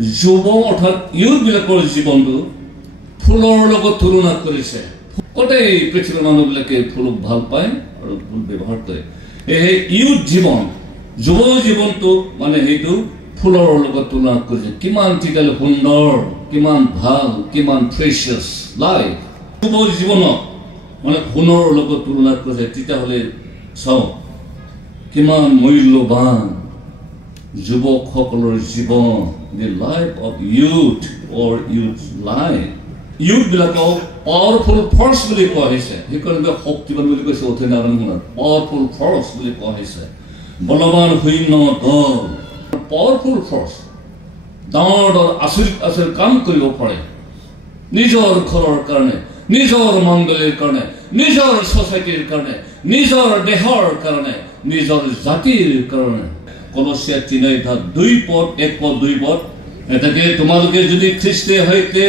যুৱ অৰ্থাৎ ইউথ বিলাকৰ জীৱনটো ফুলৰ লগত তুলনা কৰিছে গোটেই পৃথিৱীৰ মানুহবিলাকে ফুলক ভাল পায় আৰু ফুল ব্যৱহাৰ কৰে এই ইউথ জীৱন যুৱ জীৱনটো মানে সেইটো ফুলৰ লগত তুলনা কৰিছে কিমান ঠিকালে সুন্দৰ কিমান ভাল কিমান প্ৰেচিয়াছ লাইফ যুৱ জীৱনক মানে সোণৰ লগত তুলনা কৰিছে তেতিয়াহ'লে চাওঁ কিমান মূল্যৱান যুৱকসকলৰ জীৱন the life of youth or youth life youth বিলাকক powerful force বুলি কোৱা হৈছে সেইকাৰণে শক্তিবান বুলি কৈছে অথে নাৰায়ণৰ powerful force বুলি কোৱা হৈছে বলৱান সৈন্য দল powerful force ডাঙৰ আচৰিত কাম কৰিব পাৰে নিজৰ ঘৰৰ কাৰণে নিজৰ মণ্ডলীৰ কাৰণে নিজৰ সোসাইটিৰ কাৰণে নিজৰ দেহৰ কাৰণে নিজৰ জাতিৰ কাৰণে কলসিয়া 3:2 এটাকে তোমালোকে যদি খ্ৰীষ্টে হইতে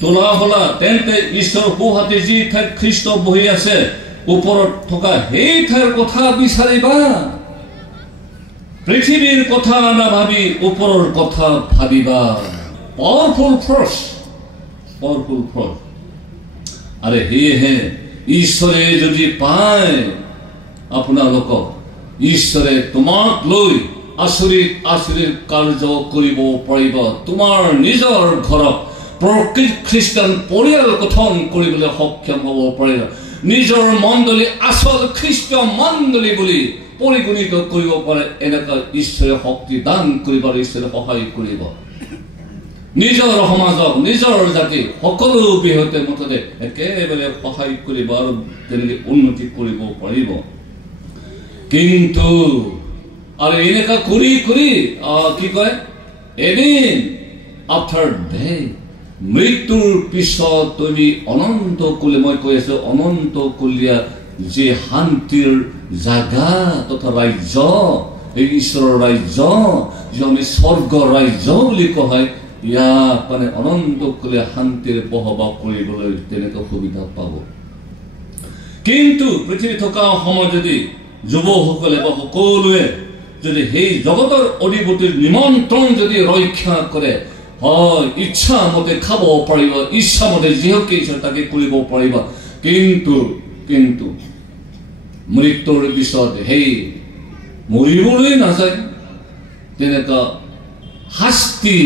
তোলা হলা তেন্তে ঈশ্বৰ সোহাতে যি ঠাইত খ্ৰীষ্ট বহি আছে ওপৰত থকা সেই ঠাইৰ কথা বিচাৰিবা পৃথিৱীৰ কথা নাভাবি ওপৰৰ কথা ভাবিবা পাৱাৰফুল ফৰ্চ আৰে হেহে ঈশ্বৰে যদি পায় আপোনালোকক ঈশ্বৰে তোমাক লৈ আচৰিত কাৰ্য কৰিব পাৰিব তোমাৰ নিজৰ ঘৰত প্ৰকৃত খ্ৰীষ্টান পৰিয়াল গঠন কৰিবলৈ সক্ষম হ'ব পাৰিব নিজৰ মণ্ডলী আচল খ্ৰীষ্টীয় মণ্ডলী বুলি পৰিগণিত কৰিব পাৰে এনেকুৱা ঈশ্বৰে শক্তি দান কৰিব আৰু ঈশ্বৰে সহায় কৰিব নিজৰ সমাজক নিজৰ জাতি সকলো বিহতে মুঠতে একেবাৰে সহায় কৰিব আৰু তেনেকৈ উন্নতি কৰিব পাৰিব কিন্তু আৰু এনেকা কৰি কি কয় এদিন আফটাৰ ডেথ মৃত্যুৰ পিছত তুমি অনন্ত কুলে মই কৈ আছো অনন্ত কুলীয়া যে শান্তিৰ জাগা তথা ৰাজ্য এই ঈশ্বৰৰ ৰাজ্য যে আমি স্বৰ্গ ৰাজ্য বুলি কোৱা হয় ইয়াক মানে অনন্ত কুলীয়া শান্তিৰ বসবাস কৰিবলৈ তেনেকৈ সুবিধা পাব কিন্তু পৃথিৱী থকা সময় যদি যুৱকসকলে বা সকলোৱে যদি সেই জগতৰ অধিপতিৰ নিমন্ত্ৰণ যদি ৰক্ষা কৰে হয় ইচ্ছা মতে খাব পাৰিব ইচ্ছা মতে যিহকে ইচ্ছা তাকে কৰিব পাৰিব কিন্তু মৃত্যুৰ পিছত সেই মৰিবলৈ নাযায় তেনেকুৱা শাস্তি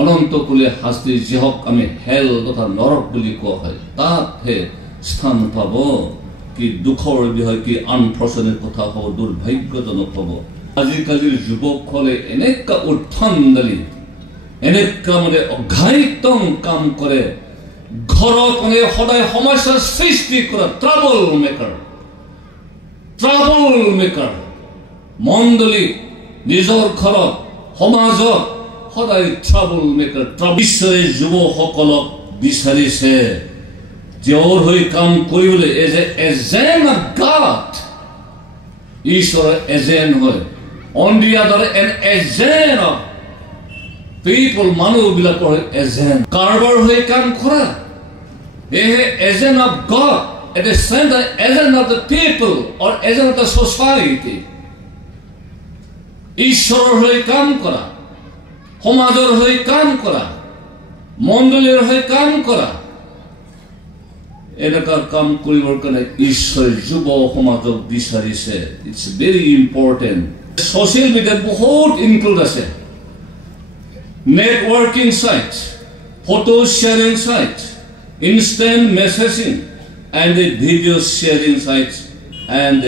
অনন্ত কুলে শাস্তি যিহক আমি হেল তথা নৰক বুলি কোৱা হয় তাতহে স্থান পাব কি দুখৰ বিষয় কি আনফৰ্চুনেট কথা হ'ব দুৰ্ভাগ্যজনক হ'ব আজিকালিৰ যুৱকসকলে এনেকুৱা উত্থানদালি এনেকুৱা মানে অঘাইতং কাম কৰে ঘৰত মানে সদায় সমস্যাৰ সৃষ্টি কৰা ট্ৰাবল মেকাৰ মণ্ডলী নিজৰ ঘৰত সমাজত সদায় ট্ৰাবল মেকাৰ ঈশ্বৰে যুৱকসকলক বিচাৰিছে তেওঁৰ হৈ কাম কৰিবলৈ as a agent of God ঈশ্বৰৰ এজেণ্ট হয় on the other an agent of people মানুহবিলাকৰ এজেণ্ট কাৰবাৰ হৈ কাম কৰা এই agent of God at the center agent of the people or agent of the society ঈশ্বৰৰ হৈ কাম কৰা সমাজৰ হৈ কাম কৰা মণ্ডলীৰ হৈ কাম কৰা এনেকুৱা কাম কৰিবৰ কাৰণে ঈশ্বৰ যুৱ সমাজক বিচাৰিছে it's very important social media বহুত ইনক্লুড আছে networking sites photo sharing sites instant messaging and the video sharing sites and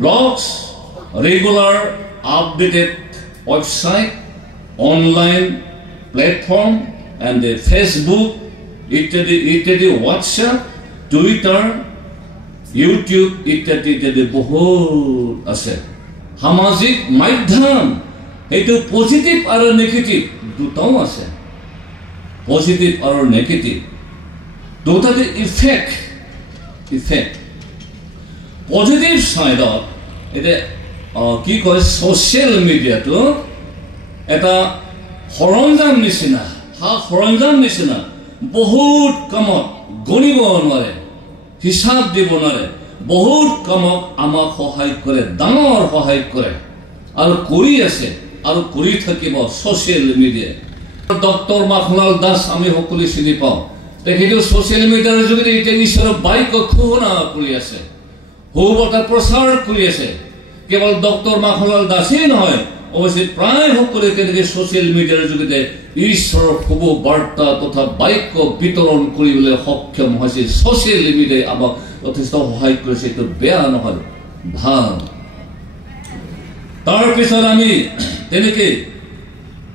blogs regular updated website online platform and the Facebook ইত্যাদি WhatsApp Twitter YouTube ইত্যাদি বহুত আছে সামাজিক মাধ্যম এইটো positive আৰু নেগেটিভ দুটাও আছে পজিটিভ আৰু নেগেটিভ দুটাতে ইফেক্ট পজিটিভ সাইডত এটা কি কয় সোশ্যাল মিডিয়াটো এটা সৰঞ্জাম নিচিনা বহুত কামত গণিব নোৱাৰে হিসাব দিব নোৱাৰে বহুত কামক আমাক সহায় কৰে ডাঙৰ সহায় কৰে আৰু কৰি আছে আৰু কৰি থাকিব social media doctor Makhanlal Das আমি সকলোৱে চিনি পাওঁ। তেখেতে ছ'চিয়েল মিডিয়াৰ যোগেদি এতিয়া ঈশ্বৰৰ বাক্য ঘোষণা কৰি আছে, সুবাৰ্তা প্ৰচাৰ কৰি আছে। কেৱল ডক্টৰ মাখনলাল দাসেই নহয়, অৱশ্যে প্ৰায় সকলোৱে তেনেকৈ ছ'চিয়েল মিডিয়াৰ যোগেদি ঈশ্বৰৰ শুভ বাৰ্তা তথা বাক্য বিতৰণ কৰিবলৈ সক্ষম হৈছে। ছ'চিয়েল মিডিয়াই আমাক যথেষ্ট সহায় কৰিছে, এইটো বেয়া নহয়, ভাল। তাৰপিছত আমি তেনেকৈ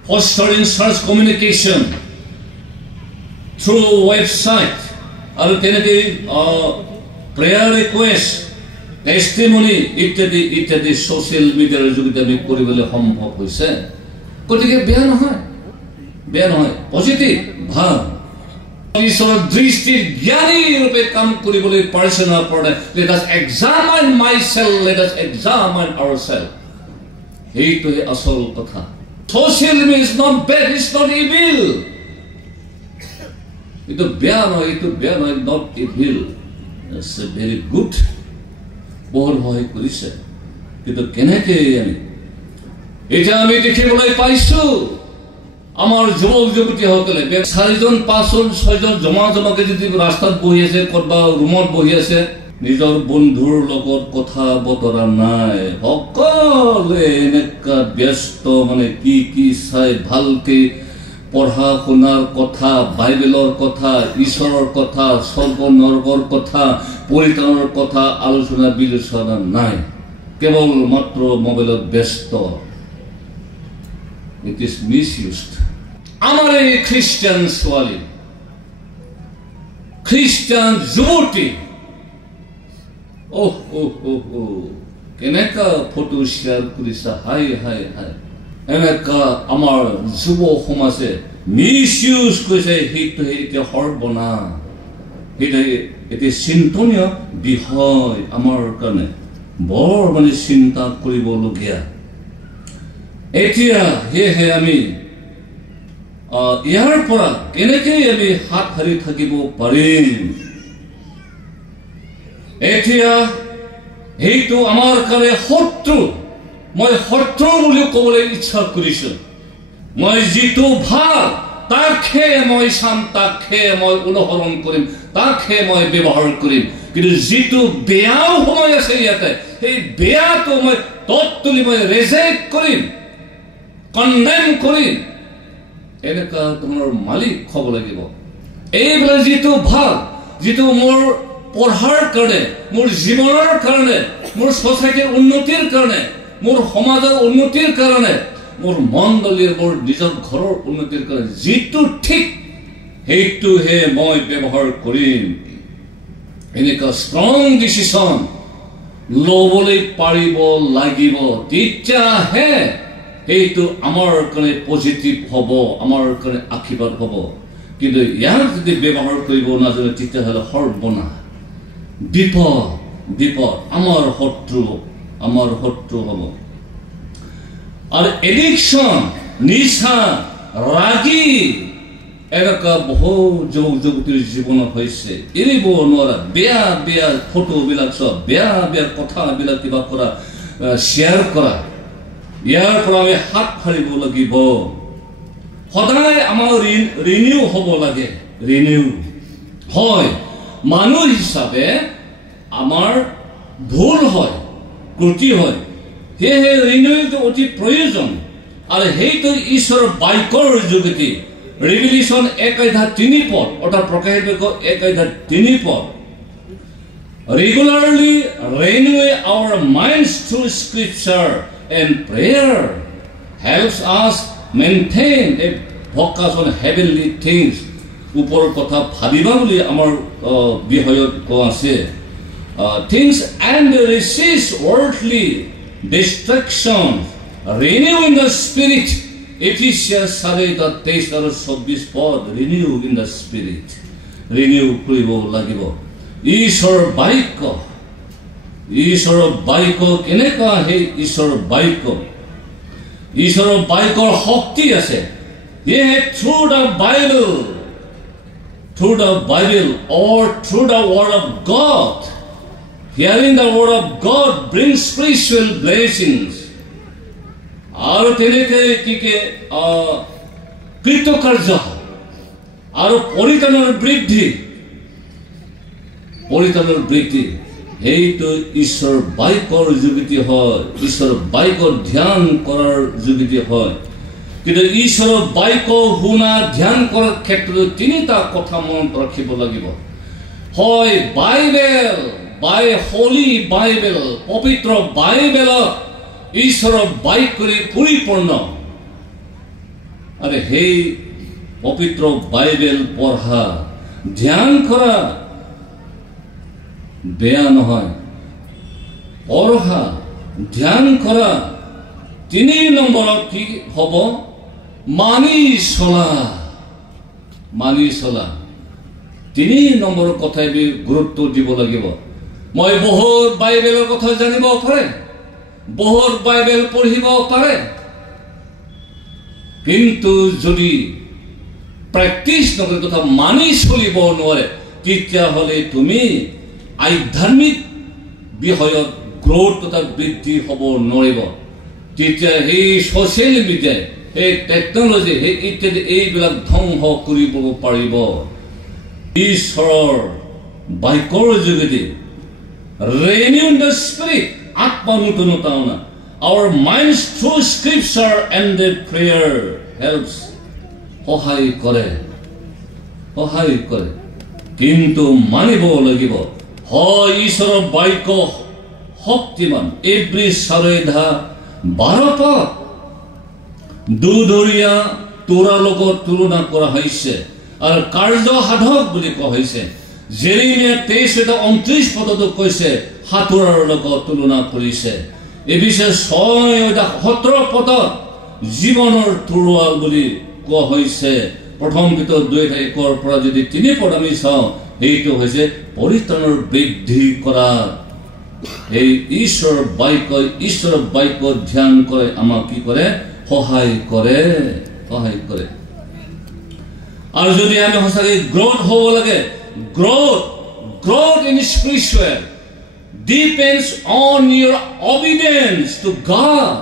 fostering church communication through website আৰু তেনেকৈ prayer request, testimony ইত্যাদি ইত্যাদি ছ'চিয়েল মিডিয়াৰ যোগেদি আমি কৰিবলৈ সম্ভৱ হৈছে। গতিকে বেয়া নহয়, বেয়া নহয়, পজিটিভ, ভাল। ঈশ্বৰৰ দৃষ্টিত জ্ঞানী ৰূপে কাম কৰিবলৈ পাৰিছে না পৰা। Let us examine myself, let us examine ourselves, সেইটোহে আচল কথা। Social media is not bad, it's not evil. Itu bear নহয়, not evil. It's a very good. Bohol hoy কৰিছে, কিন্তু কেনেকে আমি এটা আমি দেখিবলৈ পাইছো। আমাৰ যুৱক যুৱতীসকলে 4জন 5জন 6জন জমাকে যদি ৰাস্তাত বহি আছে, ক'ৰবা ৰুমত বহি আছে, নিজৰ বন্ধুৰ লগত কথা বতৰা নাই, সকলোৱে এনেকা ব্যস্ত, মানে কি চাই ভালকে পঢ়া শুনাৰ কথা, বাইবেলৰ কথা, ঈশ্বৰৰ কথা, স্বৰ্গ নৰকৰ কথা, পৰিত্ৰাণৰ কথা আলোচনা বিলোচনা নাই, কেৱল মাত্ৰ মোবাইলত ব্যস্ত। It is misused. আমাৰ এই খ্ৰীষ্টান ছোৱালী, খ্ৰীষ্টান যুৱতী, কেনেকা ফটো শ্বেয়াৰ কৰিছা, হাই হাই হাই, এনেকা আমাৰ যুৱ সমাজে মিছ ইউজ কৰিছে। সেইটোহে এতিয়া সৰ্বনা, সেইটোহে এতিয়া চিন্তনীয় বিষয় আমাৰ কাৰণে, বৰ মানে চিন্তা কৰিবলগীয়া। এতিয়া সেয়েহে আমি ইয়াৰ পৰা কেনেকৈ আমি হাত সাৰি থাকিব পাৰিম। এতিয়া সেইটো আমাৰ কাৰণে শত্ৰু, মই শত্ৰু বুলি ক'বলৈ ইচ্ছা কৰিছো। মই যিটো ভাল তাকহে মই চাম, তাকহে মই অনুসৰণ কৰিম, তাকহে মই ব্যৱহাৰ কৰিম। কিন্তু যিটো বেয়াও সময় আছে ইয়াতে, সেই বেয়াটো মই তৎতুলি মই ৰেজেক্ট কৰিম, কণ্ডেম কৰিম, এনেকুৱা ধৰণৰ মালিক হ'ব লাগিব। এইবিলাক যিটো ভাল, যিটো মোৰ পঢ়াৰ কাৰণে, মোৰ জীৱনৰ কাৰণে, মোৰ ছ'চাইটিৰ উন্নতিৰ কাৰণে, মোৰ সমাজৰ উন্নতিৰ কাৰণে, মোৰ মণ্ডলীৰ, মোৰ নিজৰ ঘৰৰ উন্নতিৰ কাৰণে যিটো ঠিক, সেইটোহে মই ব্যৱহাৰ কৰিম। এনেকুৱা ষ্ট্ৰং ডিচিশ্যন ল'বলৈ পাৰিব লাগিব, তেতিয়াহে সেইটো আমাৰ কাৰণে পজিটিভ হ'ব, আমাৰ কাৰণে আশীৰ্বাদ হ'ব। কিন্তু ইয়াৰ যদি ব্যৱহাৰ কৰিব নাজানে, তেতিয়াহ'লে সৰ্বনা, বিপদ, বিপদ, আমাৰ শত্ৰু হ'ব। আৰু এডিকশ্যন, নিচা, ৰাগী, এনেকুৱা বহু যুৱক যুৱতীৰ জীৱনত হৈছে, এৰিব নোৱাৰা। বেয়া বেয়া ফটোবিলাক চোৱা, বেয়া বেয়া কথাবিলাক কিবা কৰা, শ্বেয়াৰ কৰা, ইয়াৰ পৰা আমি হাত সাৰিব লাগিব। সদায় আমাৰ ৰিনিউ হ'ব লাগে, ৰিনিউ হয়। মানুহ হিচাপে আমাৰ ভুল হয়, ত্ৰুটি হয়, সেয়েহে ৰিনিউটো অতি প্ৰয়োজন। আৰু সেইটো ঈশ্বৰৰ বাক্যৰ যোগেদি, ৰিভিলেশ্যন 1:3 পদ, অৰ্থাৎ প্ৰকাশিত 1:3 regularly renew our minds through scripture and prayer helps us maintain a focus on heavenly things. ওপৰৰ কথা ভাবিবা বুলি আমাৰ বিষয়ত কোৱা আছে। Things and resist worldly distractions, renew in the spirit. Ephesians 4:23-24 পদ, renew in the spirit, renew কৰিব লাগিব। ঈশ্বৰৰ বাক্য কেনেকুৱা? সেই ঈশ্বৰৰ বাক্যৰ শক্তি আছে। সেয়েহে through the Bible or through the word of God, hearing the word of God brings spiritual blessings. আৰু তেনেকৈ কি কৃতকাৰ্য আৰু পৰিত্ৰাণৰ বৃদ্ধি সেইটো ঈশ্বৰৰ বাক্যৰ যোগেদি হয়, ঈশ্বৰৰ বাক্যৰ ধ্যান কৰাৰ যোগেদি হয়। কিন্তু ঈশ্বৰৰ বাক্য শুনা ধ্যান কৰাৰ ক্ষেত্ৰত তিনিটা কথা মনত ৰাখিব লাগিব। হয় হোলি বাইবেল, পবিত্ৰ বাইবেলত ঈশ্বৰৰ বাক্যৰে পৰিপূৰ্ণ, আৰু সেই পবিত্ৰ বাইবেল পঢ়া ধ্যান কৰা বেয়া নহয়। পঢ়া ধ্যান কৰা 3 নম্বৰত কি হ'ব? মানি চলা 3 নম্বৰৰ কথাই গুৰুত্ব দিব লাগিব। মই বহুত বাইবেলৰ কথা জানিব পাৰে, বহুত বাইবেল পঢ়িব পাৰে, কিন্তু যদি প্ৰেক্টিছ নকৰে তথা মানি চলিব নোৱাৰে, তেতিয়াহ'লে তুমি আধ্যাত্মিক বিষয়ত গ্ৰোথ তথা বৃদ্ধি হ'ব নোৱাৰিব। তেতিয়া সেই ছ'চিয়েল মিডিয়াই, সেই টেকনলজি, সেই ইত্যাদি এইবিলাক ধ্বংস কৰিব পাৰিব। ঈশ্বৰৰ বাক্যৰ যোগেদি renew the spirit, আত্মা নূতনতা অনা। Our minds through scripture and the prayer helps, সহায় কৰে। কিন্তু মানিব লাগিব, হয় ঈশ্বৰৰ বাক্য শক্তিমান। এব্ৰী 4:12 দুধৰীয়া তোৰাৰ লগত তুলনা কৰা হৈছে আৰু কাৰ্য সাধক বুলি কোৱা হৈছে। জেৰেমিয়া 23:29 কৈছে সাঁতোৰাৰ লগত তুলনা কৰিছে। এবিষয়ে 6:17 জীৱনৰ তৰোৱাল বুলি কোৱা হৈছে। প্ৰথম পিতৰ 2:1 পৰা যদি 3 পদ আমি চাওঁ, সেইটো হৈছে পৰিত্ৰাণৰ বৃদ্ধি কৰা। এই ঈশ্বৰৰ বাক্য ধ্যান কৰে, আমাক কি কৰে? সহায় কৰে। আৰু যদি আমি সঁচাকৈ গ্ৰোথ হ'ব লাগে, growth in spiritual depends on your obedience to God.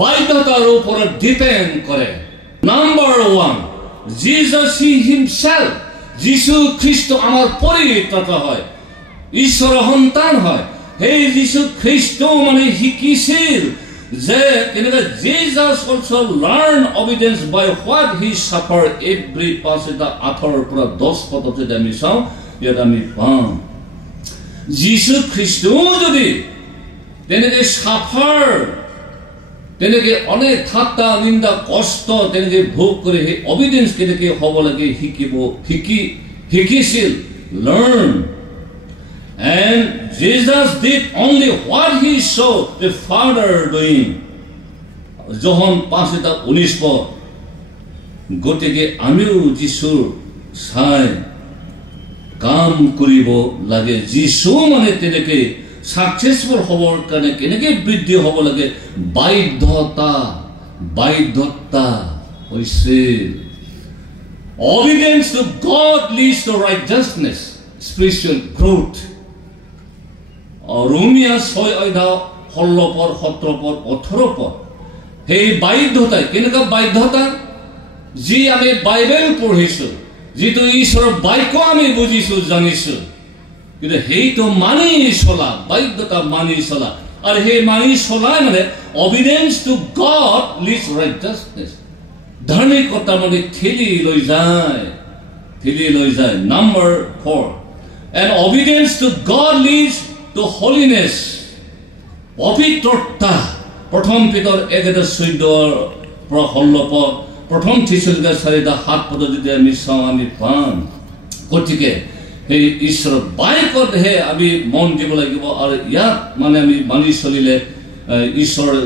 বাধ্যতাৰ ওপৰত ডিপেণ্ড কৰে। Number 1, Jesus himself, যীশু খ্ৰীষ্ট আমাৰ পৰিত্ৰাতা হয়, ঈশ্বৰৰ সন্তান হয়। সেই যীশু খ্ৰীষ্ট মানে শিকিছিল যে কেনেকৈ Jesus also learned obedience by what he suffered. Every passage 8 পৰা 10 পদত যদি আমি চাওঁ, ইয়াত আমি পাম যীশু খ্ৰীষ্ট যদি তেনেকৈ সাফাৰ, তেনেকৈ অনেক ঠাট্টা নিন্দা কষ্ট তেনেকৈ ভোগ কৰি সেই অবিডেন্স কেনেকৈ হ'ব লাগে শিকিছিল। Learn. And Jesus did only what he saw the Father doing. John 5:19 গতিকে আমিও যীশুৰ চাই কাম কৰিব লাগে। যীশু মানে তেনেকৈ সাকসেসফুল হ'বৰ কাৰণে কেনেকৈ বৃদ্ধি হ'ব লাগে? বাধ্যতা হৈছিল। Obedience to God leads to righteousness, spiritual growth. ৰোমিয়া 6:16-17 সেই বাধ্যতাই কেনেকুৱা বাধ্যতা? যি আমি বাইবেল পঢ়িছো, যিটো ঈশ্বৰৰ বাক্য আমি বুজিছো জানিছো, কিন্তু সেইটো মানি চলা, বাধ্যতা মানি চলা। আৰু সেই মানি চলাই মানে অবিডেন্স টু গড লিডছ ৰাইটাছনেছ, ধাৰ্মিকতা মানে ঠেলি লৈ যায়। Number 4, and obedience to God leads to holiness, পবিত্ৰতা। প্ৰথম পিতৰ 1:14 পৰা 16 পদ, প্ৰথম থিচলনিকা 4:7 যদি আমি চাওঁ, আমি পাম। গতিকে সেই ঈশ্বৰৰ বাক্যতহে আমি মন দিব লাগিব। আৰু ইয়াত মানে আমি মানি চলিলে ঈশ্বৰৰ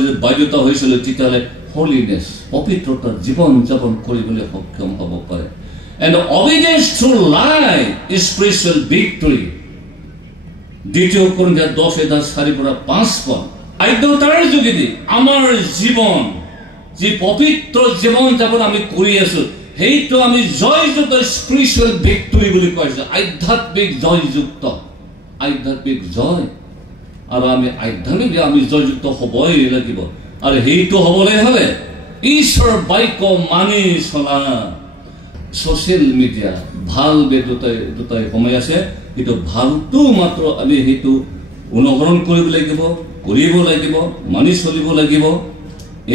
যদি বাধ্যতা হৈছিল, তেতিয়াহ'লে holiness, পবিত্ৰতাৰ জীৱন যাপন কৰিবলৈ সক্ষম হ'ব পাৰে। And obedience through life is spiritual victory. 2 Corinthians 10:4-5 বাধ্যতাৰ যোগেদি আমাৰ জীৱন, যি পবিত্ৰ জীৱন যাপন আমি কৰি আছো, সেইটো আমি জয়যুক্ত স্পিৰিচুৱেল ভিক্টৰী বুলি কৈছে। আধ্যাত্মিক জয়যুক্ত, আধ্যাত্মিক জয়। আৰু আমি আধ্যাত্মিক আমি জয়যুক্ত হ'বই লাগিব। আৰু সেইটো হ'বলৈ হ'লে ঈশ্বৰ বাক্য মানি চলা সোশ্যাল মিডিয়া ভাল বে দুটাই সময় আছে কিন্তু ভালটো মাত্ৰ আমি হেতু অনুসৰণ কৰিব লাগিব মানি চলিব লাগিব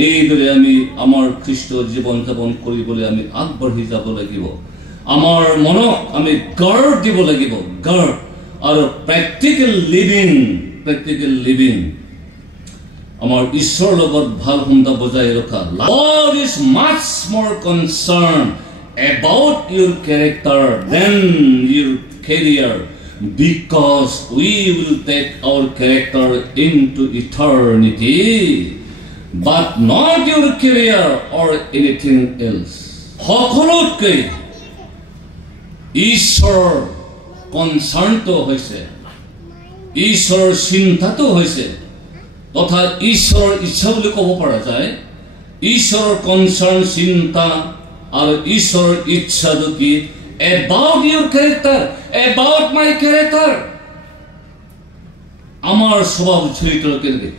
এইদৰে আমি আমাৰ খ্ৰীষ্ট জীৱন যাপন কৰিবলৈ আমি আগবাঢ়ি যাব লাগিব আমাৰ মনক আমি গঢ় দিব লাগিব গঢ় আৰু প্ৰেক্টিকেল লিভিং আমাৰ ঈশ্বৰৰ লগত ভাল সম্বন্ধ বজাই ৰখা God is much more concerned about your character than your career because we will take our character into eternity but not your career or anything else সকলোতকৈ ঈশ্বৰ কনসাৰ্নটো হৈছে ঈশ্বৰৰ চিন্তাটো হৈছে তথা ঈশ্বৰৰ ইচ্ছা বুলি ক'ব পৰা যায় ঈশ্বৰৰ কনসাৰ্ন চিন্তা আৰু ঈশ্বৰৰ ইচ্ছাটো কি about your character about my character আমাৰ স্বভাৱ চৰিত্ৰ কেনে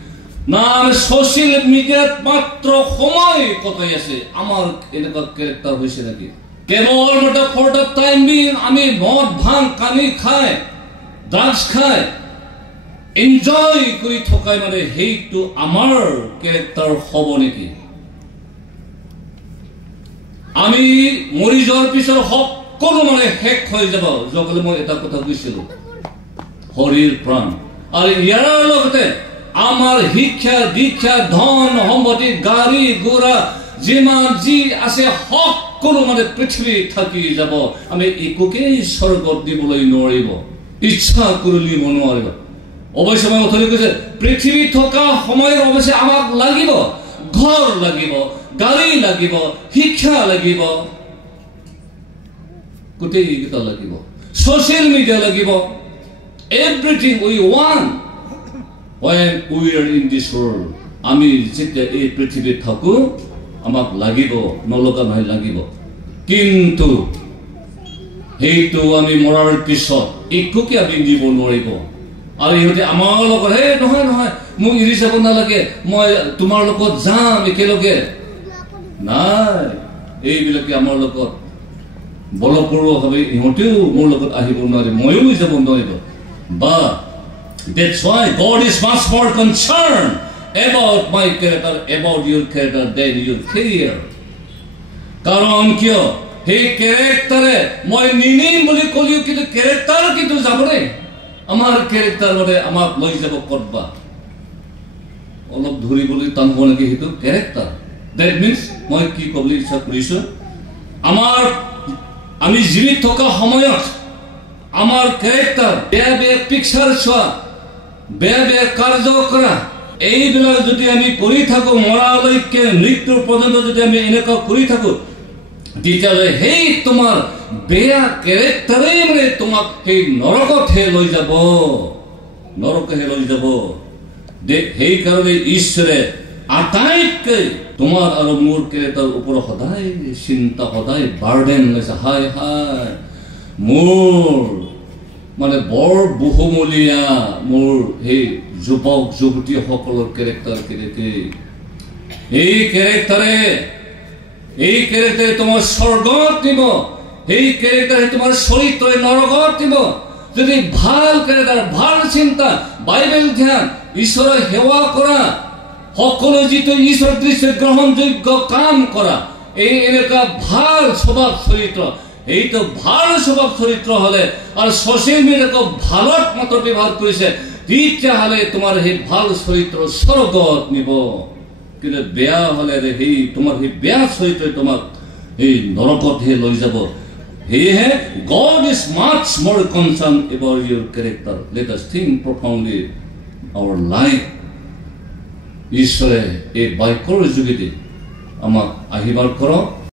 না সোশ্যাল মিডিয়াত মাত্ৰ সময় কটাই আছে আমাৰ এনেকুৱা ক্যাৰেক্টাৰ হৈছে নেকি কেৱল মাত্ৰ ফৰ দা টাইম বিং আমি মদ ভাং কানি খাই ড্ৰাগছ খাই এনজয় কৰি থকাই মানে হেইটো আমাৰ ক্যাৰেক্টাৰ হ'ব নেকি আমি মৰি যোৱাৰ পিছত সকলো মানে শেষ হৈ যাব যকলে মই এটা কথা কৈছিলো শৰীৰ প্ৰাণ আৰু ইয়াৰ লগতে আমাৰ শিক্ষা দীক্ষা ধন সম্পত্তি গাড়ী ঘোঁৰা যিমান যি আছে সকলো মানে পৃথিৱী থাকি যাব আমি একোকে স্বৰ্গত দিবলৈ নোৱাৰিব ইচ্ছা কৰিলে নোৱাৰিব অৱশ্যে মই অথনি কৈছে পৃথিৱী থকা সময়ৰ অৱশ্যে আমাক লাগিব ঘৰ লাগিব গাড়ী লাগিব শিক্ষা লাগিব গোটেইকেইটা লাগিব সোশ্যাল মিডিয়া লাগিব everything we want when we are in this world আমি যেতিয়া এই পৃথিৱীত থাকো আমাক লাগিব নলগা নহয় লাগিব কিন্তু হেইটো আমি মৰাৰ পিছত একোকে আমি দিব নোৱাৰিব আৰু ইহঁতে আমাৰ লগত হে নহয় মোক এৰি যাব নালাগে মই তোমাৰ লগত যাম একেলগে নাই এইবিলাকে আমাৰ লগত বলপূৰ্বকভাৱে ইহঁতেও মোৰ লগত আহিব নোৱাৰে ময়ো যাব নোৱাৰিব বা that's why God is much more concerned about my character about your character than your career কারণ কিয় সেই ক্যাৰেক্টাৰে মই নিনিম বুলি কলিও কিন্তু ক্যাৰেক্টাৰ কিন্তু যাবনে আমাৰ ক্যাৰেক্টাৰ মানে আমাক লৈ যাব কৰবা অলপ ধৰিবলৈ টানব নেকি সেইটো ক্যাৰেক্টাৰ that means মই কি ক'বলৈ ইচ্ছা কৰিছো আমি জীবিত থকা সময়ত আমাৰ ক্যাৰেক্টাৰ বেয়া পিকচাৰ চোৱা বেয়া কাৰ্য কৰা এইবিলাক যদি আমি কৰি থাকো মৰালৈকে মৃত্যুৰ পৰ্যন্ত যদি আমি এনেকুৱা কৰি থাকো তেতিয়াহ'লে সেই তোমাৰ বেয়া ক্যাৰেক্টাৰে মানে তোমাক সেই নৰকতহে লৈ যাব সেই কাৰণে ঈশ্বৰে আটাইতকৈ তোমাৰ আৰু মোৰ ক্যাৰেক্টাৰ ওপৰত সদায় চিন্তা সদায় বাৰ্ডেন লৈছে হাই মোৰ মানে বৰ বহুমূলীয়া মোৰ সেই যুৱক যুৱতী সকলৰ ক্যাৰেক্টাৰ কেনেকে এই ক্যাৰেক্টাৰে তোমাৰ স্বৰ্গত নিব এই ক্যাৰেক্টাৰে তোমাৰ চৰিত্ৰই নৰকত নিব যদি ভাল ক্যাৰেক্টাৰ ভাল চিন্তা বাইবেল ধ্যান ঈশ্বৰৰ সেৱা কৰা সকলো যিটো ঈশ্বৰৰ দৃষ্টিত গ্ৰহণযোগ্য কাম কৰা এই এনেকুৱা ভাল স্বভাৱ চৰিত্ৰ এইটো ভাল স্বভাৱ চৰিত্ৰ হলে আৰু সোশ্যাল মিডিয়াক ভালত মাত্ৰ ব্যৱহাৰ কৰিছে তেতিয়াহ'লে তোমাৰ সেই ভাল চৰিত্ৰ স্বৰ্গত নিব কিন্তু বেয়া হলে সেই তোমাৰ সেই বেয়া চৰিত্ৰই তোমাক এই নৰকতহে লৈ যাব সেয়েহে God is much more concerned about your character let us think profoundly our life ঈশ্বৰে এই বাক্যৰ যোগেদি আমাক আশীৰ্বাদ কৰক